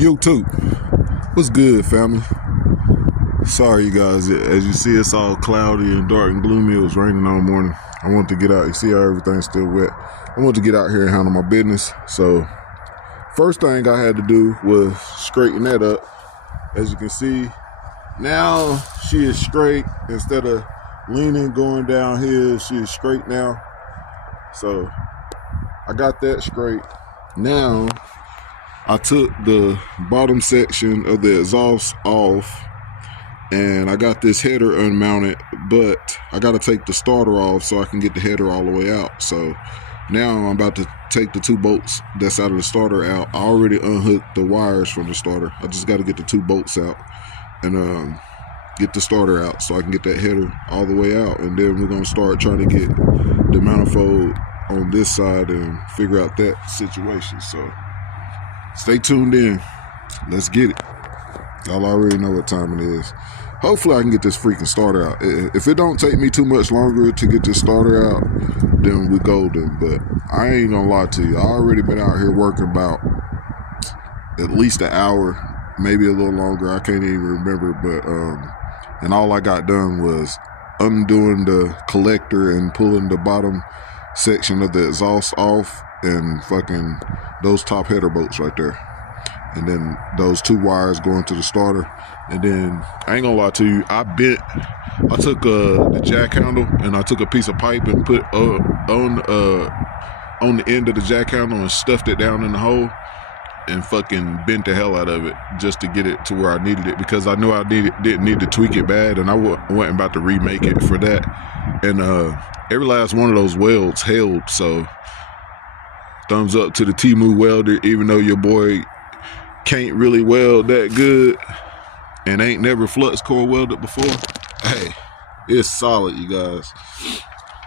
YouTube, what's good, family? Sorry, you guys. As you see, it's all cloudy and dark and gloomy. It was raining all morning. I wanted to get out. You see how everything's still wet. I wanted to get out here and handle my business. So, first thing I had to do was straighten that up. As you can see, now she is straight. Instead of leaning, going downhill, she is straight now. So, I got that straight. Now, I took the bottom section of the exhaust off and I got this header unmounted, but I got to take the starter off so I can get the header all the way out. So now I'm about to take the 2 bolts that's out of the starter out. I already unhooked the wires from the starter. I just got to get the 2 bolts out and get the starter out so I can get that header all the way out. And then we're going to start trying to get the manifold on this side and figure out that situation. So stay tuned in. Let's get it. Y'all already know what time it is. Hopefully I can get this freaking starter out. If it don't take me too much longer to get this starter out, then we golden. But I ain't gonna lie to you. I already been out here working about at least an hour, maybe a little longer. I can't even remember. But and all I got done was undoing the collector and pulling the bottom section of the exhaust off and fucking those top header bolts right there, and then those 2 wires going to the starter. And then I ain't gonna lie to you, I took the jack handle and I took a piece of pipe and put on the end of the jack handle and stuffed it down in the hole and fucking bent the hell out of it just to get it to where I needed it, because I knew I didn't need to tweak it bad, and I wasn't about to remake it for that. And every last one of those welds held. So thumbs up to the Temu welder, even though your boy can't really weld that good and ain't never flux core welded before. Hey, it's solid, you guys.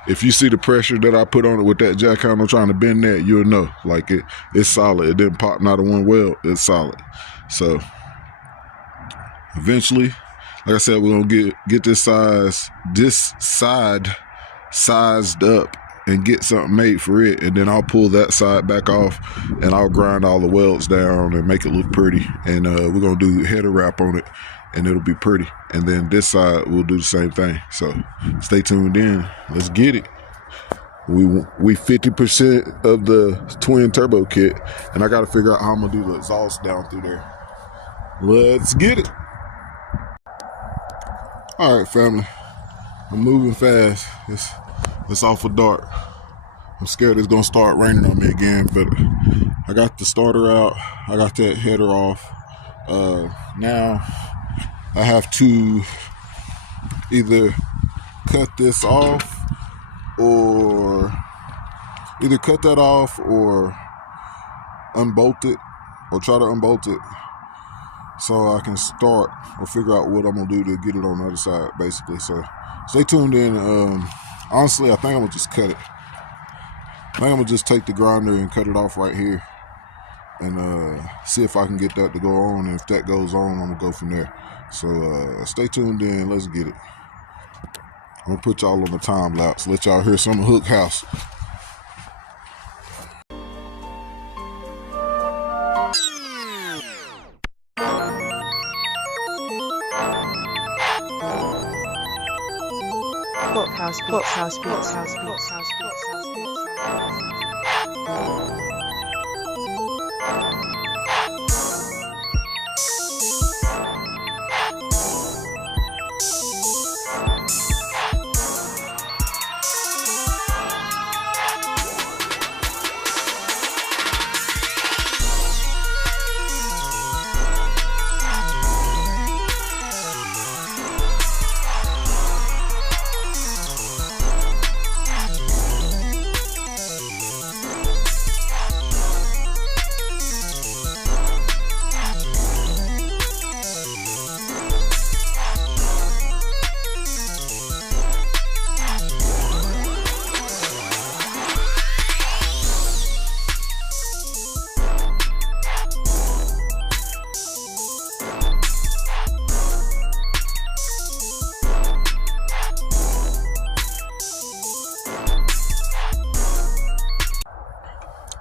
If you see the pressure that I put on it with that jack handle trying to bend that, you'll know. Like it's solid. It didn't pop not a one weld. It's solid. So eventually, like I said, we're gonna get this side sized up and get something made for it, and then I'll pull that side back off and I'll grind all the welds down and make it look pretty. And we're gonna do header wrap on it and it'll be pretty. And then this side we'll do the same thing. So stay tuned in. Let's get it. We 50% of the twin turbo kit, and I got to figure out how I'm gonna do the exhaust down through there. Let's get it. All right, family, I'm moving fast. It's awful dark. I'm scared it's gonna start raining on me again, but I got the starter out. I got that header off. Now I have to either cut this off or unbolt it, or try to unbolt it so I can start or figure out what I'm gonna do to get it on the other side, basically. So stay tuned in. Honestly, I think I'm gonna just cut it. I think I'm gonna just take the grinder and cut it off right here and see if I can get that to go on. And if that goes on, I'm gonna go from there. So stay tuned in. Let's get it. I'm gonna put y'all on the time lapse, let y'all hear some of Hook House.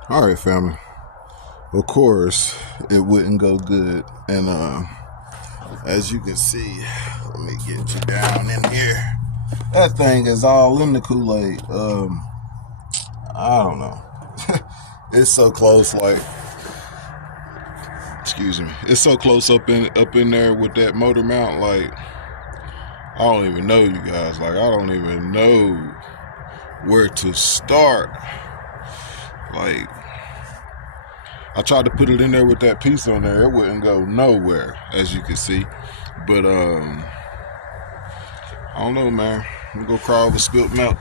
All right, family. Of course, it wouldn't go good. And as you can see, let me get you down in here. That thing is all in the Kool-Aid. I don't know. It's so close, like, excuse me. It's so close up in there with that motor mount, like, I don't even know, you guys. Like, I don't even know where to start. Like, I tried to put it in there with that piece on there. It wouldn't go nowhere, as you can see. But, I don't know, man. I'm gonna cry over spilt milk.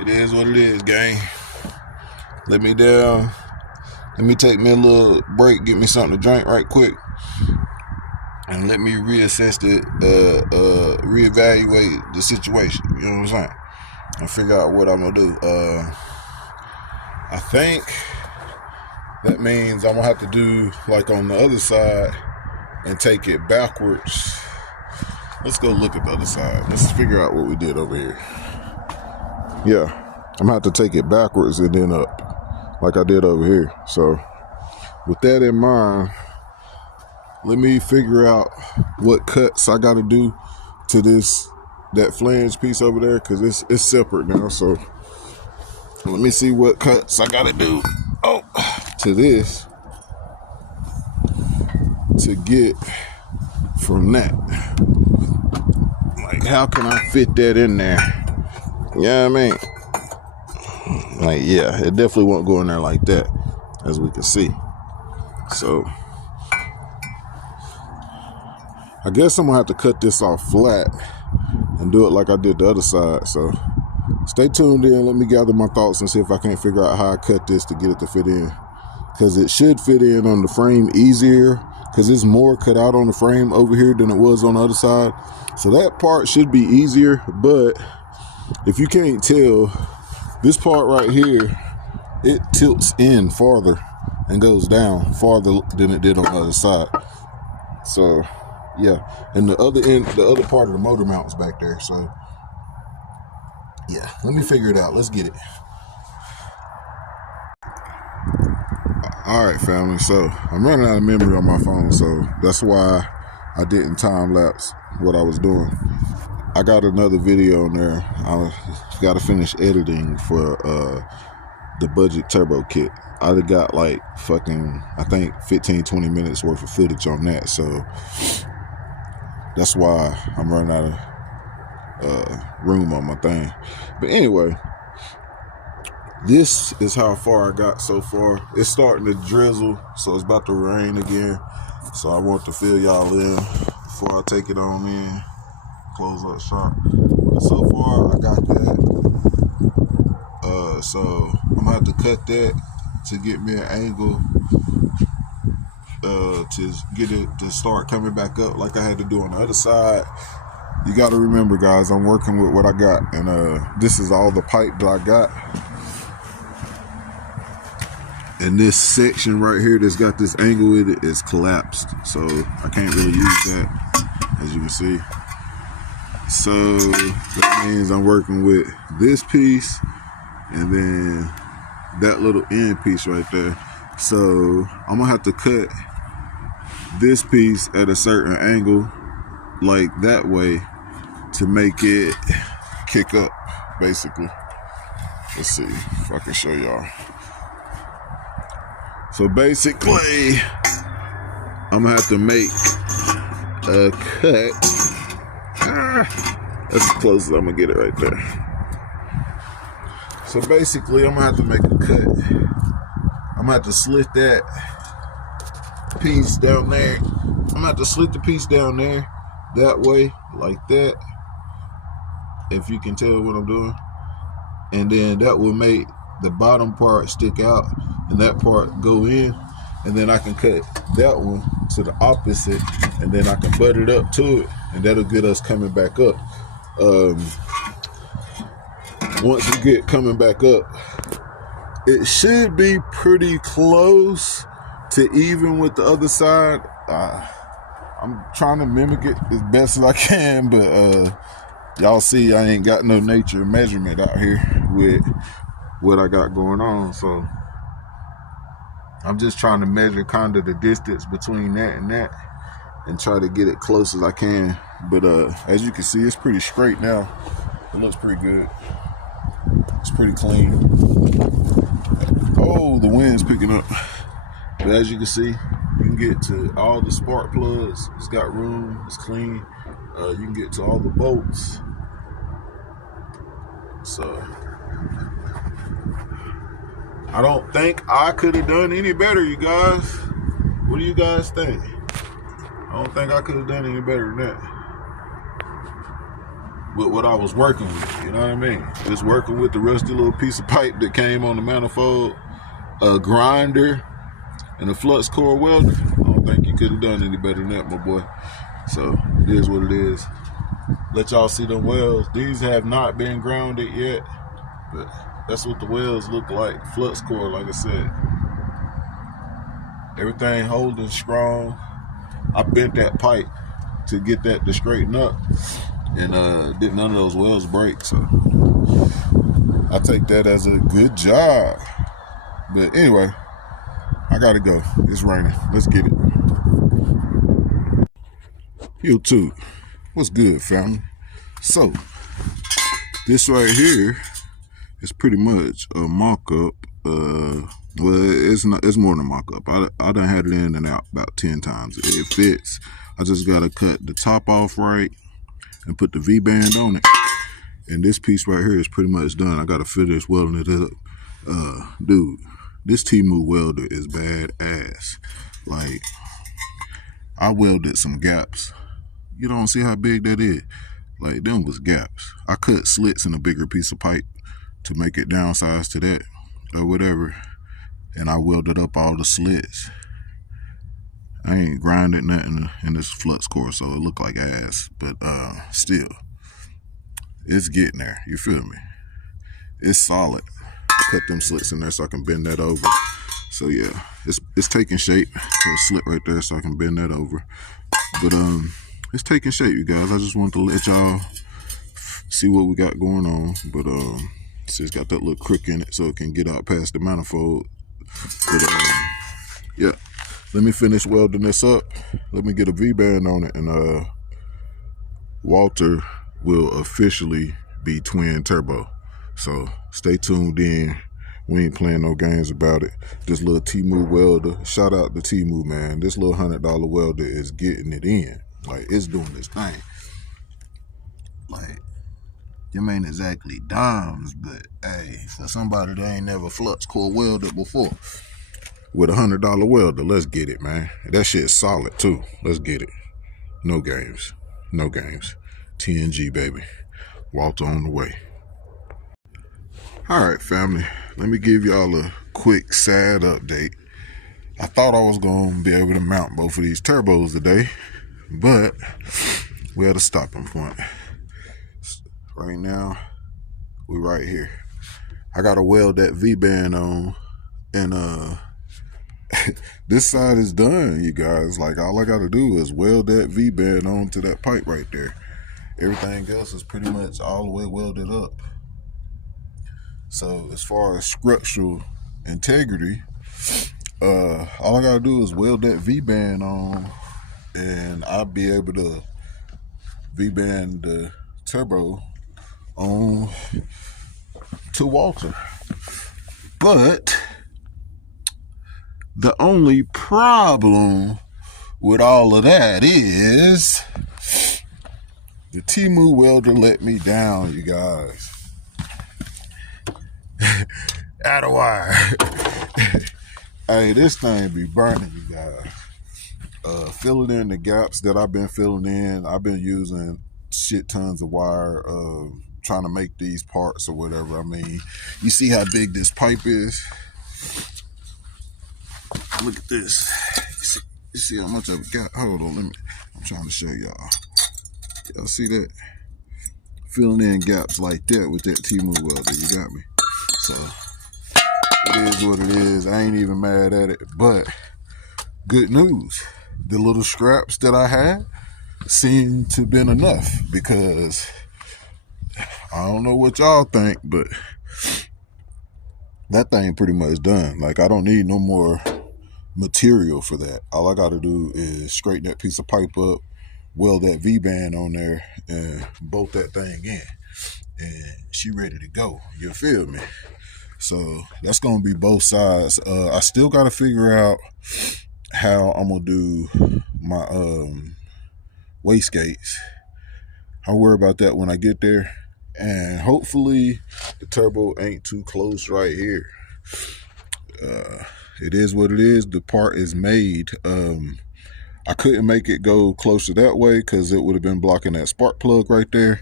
It is what it is, gang. Let me take me a little break, get me something to drink right quick. And let me reevaluate the situation. You know what I'm saying? And figure out what I'm gonna do. I think that means I'm gonna have to do like on the other side and take it backwards. Let's go look at the other side. Let's figure out what we did over here. Yeah, I'm gonna have to take it backwards and then up, like I did over here. So with that in mind, let me figure out what cuts I gotta do to that flange piece over there, because it's separate now. So let me see what cuts I gotta do to this to get from that. Like, how can I fit that in there? Yeah, what I mean? Like, yeah, it definitely won't go in there like that, as we can see. So I guess I'm gonna have to cut this off flat and do it like I did the other side. So stay tuned in. Let me gather my thoughts and see if I can't figure out how I cut this to get it to fit in. Because it should fit in on the frame easier, because it's more cut out on the frame over here than it was on the other side. So that part should be easier. But if you can't tell, this part right here, it tilts in farther and goes down farther than it did on the other side. So yeah, and the other part of the motor mount is back there. So yeah, let me figure it out. Let's get it. All right, family. So I'm running out of memory on my phone, so that's why I didn't time lapse what I was doing. I got another video on there. I got to finish editing for the budget turbo kit. I got like I think 15-20 minutes worth of footage on that. So that's why I'm running out of room on my thing. But anyway, this is how far I got so far. It's starting to drizzle, so it's about to rain again. So I want to fill y'all in before I take it on in, close up shop. But so far I got that. So I'm gonna have to cut that to get me an angle to get it to start coming back up like I had to do on the other side. You got to remember, guys, I'm working with what I got, and this is all the pipe that I got. And this section right here that's got this angle with it is collapsed, so I can't really use that, as you can see. So that means I'm working with this piece and then that little end piece right there. So I'm gonna have to cut this piece at a certain angle, like that way, to make it kick up, basically. Let's see if I can show y'all. So basically, I'm gonna have to make a cut. That's as close as I'm gonna get it right there. So basically, I'm gonna have to make a cut. I'm gonna have to slit that piece down there. I'm gonna have to slit the piece down there that way, like that. If you can tell what I'm doing. And then that will make the bottom part stick out and that part go in, and then I can cut that one to the opposite, and then I can butt it up to it, and that'll get us coming back up. Once we get coming back up, it should be pretty close to even with the other side. I'm trying to mimic it as best as I can, but y'all see I ain't got no nature measurement out here with what I got going on. So I'm just trying to measure kind of the distance between that and try to get it close as I can. But as you can see, it's pretty straight now. It looks pretty good. It's pretty clean. Oh, the wind's picking up. But as you can see, you can get to all the spark plugs. It's got room. It's clean. You can get to all the bolts. So I don't think I could have done any better, you guys. What do you guys think? I don't think I could have done any better than that. With what I was working with, you know what I mean? Just working with the rusty little piece of pipe that came on the manifold, a grinder, and a flux core welder. I don't think you could have done any better than that, my boy. So it is what it is. Let y'all see them welds. These have not been grounded yet, but that's what the welds look like. Flux core, like I said. Everything holding strong. I bent that pipe to get that to straighten up, and none of those welds break. So I take that as a good job. But anyway, I gotta go. It's raining. Let's get it. Yo, too. What's good, family? So this right here is pretty much a mock-up. Well, it's not. It's more than a mock-up. I done had it in and out about 10 times. It fits. I just gotta cut the top off right and put the V-band on it. And this piece right here is pretty much done. I gotta finish welding it up. Dude, this Temu welder is badass. Like, I welded some gaps. You don't see how big that is. Like, them was gaps. I cut slits in a bigger piece of pipe to make it downsize to that or whatever. And I welded up all the slits. I ain't grinded nothing in this flux core, so it looked like ass. But still, it's getting there. You feel me? It's solid. Cut them slits in there so I can bend that over. So yeah, it's taking shape. There's a slit right there so I can bend that over. But it's taking shape, you guys. I just wanted to let y'all see what we got going on. But it's got that little crick in it so it can get out past the manifold. But yeah, let me finish welding this up. Let me get a V-band on it, and Walter will officially be twin turbo. So stay tuned in. We ain't playing no games about it. This little Temu welder, shout out to Temu, man. This little $100 welder is getting it in. Like, it's doing this thing. Like, them ain't exactly dimes, but hey, for somebody that ain't never flux core welded before, with a $100 welder, let's get it, man. That shit's solid too. Let's get it. No games. No games. TNG, baby. Walter on the way. All right, family. Let me give y'all a quick, sad update. I thought I was going to be able to mount both of these turbos today, but we had a stopping point. Right now, we right here. I got to weld that V-band on, and this side is done, you guys. Like, all I got to do is weld that V-band onto that pipe right there. Everything else is pretty much all the way welded up. So as far as structural integrity, all I gotta do is weld that V-band on, and I'll be able to V-band the turbo on to Walter. But the only problem with all of that is the Temu welder let me down, you guys. Out of wire. Hey, this thing be burning, you guys. Filling in the gaps that I've been filling in. I've been using shit tons of wire, trying to make these parts or whatever. I mean, you see how big this pipe is? Look at this. You see how much I've got? Hold on, I'm trying to show y'all. Y'all see that? Filling in gaps like that with that Temu welder. You got me? So it is what it is. I ain't even mad at it. But good news. The little scraps that I had seem to have been enough, because I don't know what y'all think, but that thing pretty much done. Like, I don't need no more material for that. All I got to do is straighten that piece of pipe up, weld that V-band on there, and bolt that thing in. And she ready to go. You feel me? So that's going to be both sides. I still got to figure out how I'm going to do my wastegates. I'll worry about that when I get there. And hopefully the turbo ain't too close right here. It is what it is. The part is made. I couldn't make it go closer that way because it would have been blocking that spark plug right there.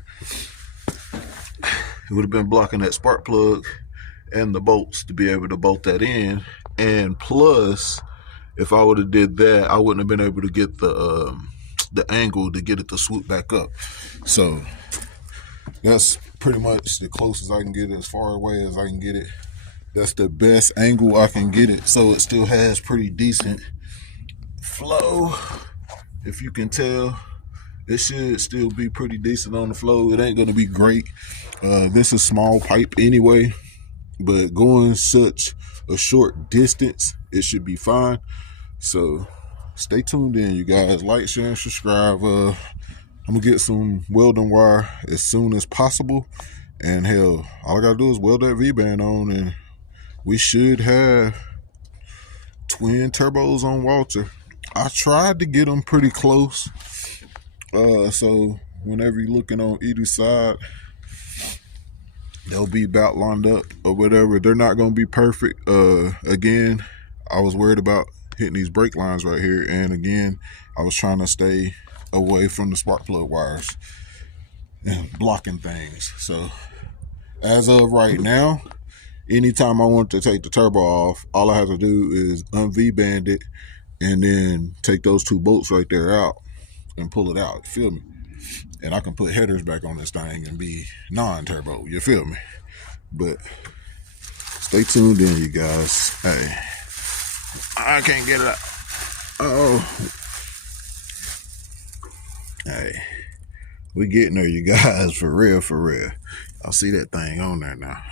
It would have been blocking that spark plug and the bolts to be able to bolt that in. And plus, if I would have did that, I wouldn't have been able to get the angle to get it to swoop back up. So that's pretty much the closest I can get it, as far away as I can get it. That's the best angle I can get it, so it still has pretty decent flow. If you can tell, it should still be pretty decent on the flow. It ain't gonna be great. This is small pipe anyway, but going such a short distance, it should be fine. So stay tuned in, you guys. Like, share, and subscribe. I'm gonna get some welding wire as soon as possible, and hell, all I gotta do is weld that V-band on, and we should have twin turbos on Walter. I tried to get them pretty close, so whenever you're looking on either side, they'll be about lined up or whatever. They're not going to be perfect. Again, I was worried about hitting these brake lines right here, and again, I was trying to stay away from the spark plug wires and blocking things. So as of right now, anytime I want to take the turbo off, all I have to do is un-V-band it and then take those two bolts right there out and pull it out. You feel me? And I can put headers back on this thing and be non-turbo. You feel me? But stay tuned in, you guys. Hey, I can't get it out. Oh, hey, we getting there, you guys. For real, for real. I'll see that thing on there now.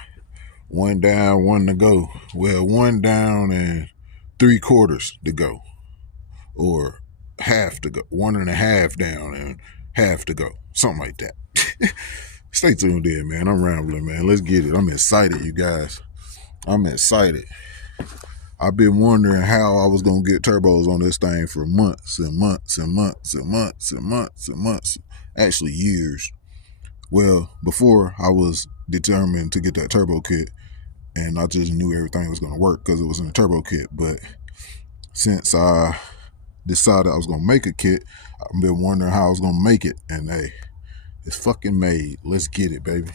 One down, one to go. Well, one down and 3/4 to go, or half to go. 1.5 down and half to go. Something like that. Stay tuned in, man. I'm rambling, man. Let's get it. I'm excited, you guys. I'm excited. I've been wondering how I was going to get turbos on this thing for months and months and months and months and months and months. Actually, years. Well, before I was determined to get that turbo kit, and I just knew everything was going to work because it was in a turbo kit. But since I decided I was going to make a kit, I've been wondering how I was going to make it. And hey, it's fucking made. Let's get it, baby.